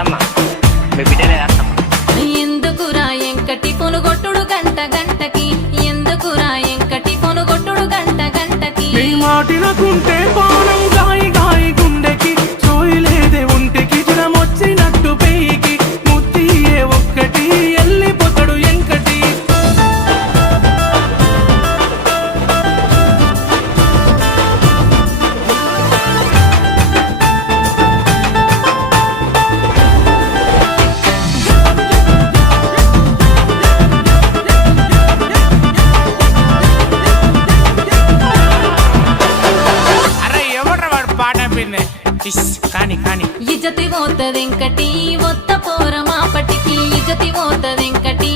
అత్తమ్మ మీ బిడ్డలే అత్తమ్మ. ఎందుకురా ఎంకటి పొనుగొట్టుడు గంట గంటకి, ఎందుకురా ఎంకటి పొనుగొట్టుడు గంట గంటకి. నీ మాటినకుంటే పానం గాయి గాయి గుండెకి, చోయిలేదే ఒంటికి జ్వరమొచ్చినట్టు పెయికి, ముత్తియే ఒక్కటి ఎల్లిపోతాడు ఎంకటి. అరే ఎవడ్రా వాడు పాట పిందే కానీ కానీ ఇజ్జతి పోతదెంకటి ఒత్త పోర మాపటికి, ఇజ్జతి పోతదెంకటి